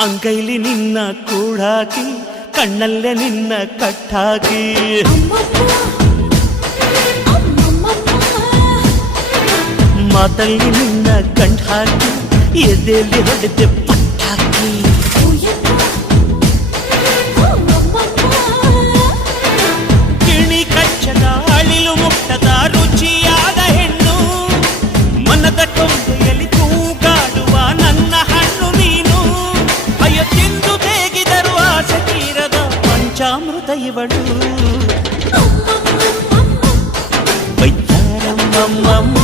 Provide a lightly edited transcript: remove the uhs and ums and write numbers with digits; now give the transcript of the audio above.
ಅಂಗೈಲಿ ನಿನ್ನ ಕೂಡಾಕಿ ಕಣ್ಣಲ್ಲೇ ನಿನ್ನ ಕಟ್ಟಾಕಿ ಮಾತಲ್ಲಿ ನಿನ್ನ ಗಂಟ್ ಹಾಕಿ ಎದೆಯಲ್ಲಿ ಹೊಡೆದೆ ಪಟ್ಟಾಕಿ ಗಿಣಿ ಕಚ್ಚದ ಅಳಿಲು ಮುಟ್ಟದ ರುಚಿಯಾದ ಹೆಣ್ಣು ಮನದ ಕೊಂಬೆಯಲ್ಲಿ ತೂಗಾಡುವ ನನ್ನ ಹಣ್ಣು ನೀನು ಅಯ್ಯೋ ತಿಂದು ಬೇಗಿದರು ಆಸೆ ತೀರದ ಪಂಚಾಮೃತ ಇವಳು ವೈದ್ಯರಮ್ಮಮ್ಮ